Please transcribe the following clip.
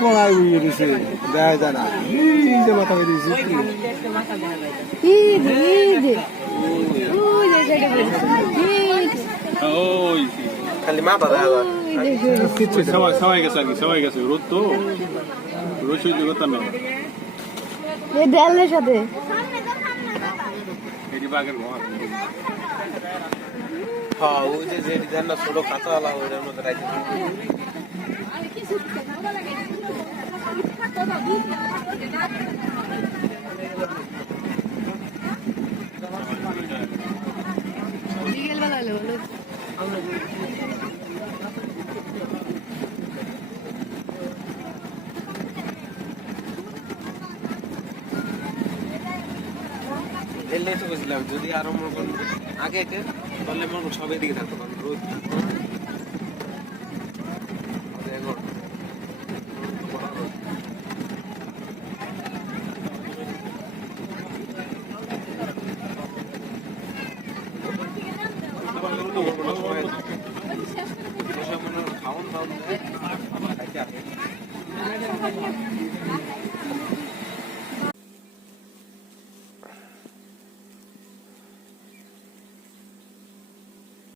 কোনায় উড়িয়ে দিছে দেখা যায় না এই যে মাথা বেরিয়েছে খালি মাথা দেখা যায় সবাই গেছে আর কি সবাই গেছে রোদ তো রোদ সহ্য করতাম না এই দেয়ালের সাথে এটি বাঘের ঘর হ্যাঁ ওই যে যে ধানটা ছোট কাঁচাওয়ালা ওইটার মধ্যে রাখি বিকেলবেলা হলে বলো এলে তো বুঝলাম যদি আরো মনে করেন আগে তাহলে মনে সবাই দিকে থাকতো রোদ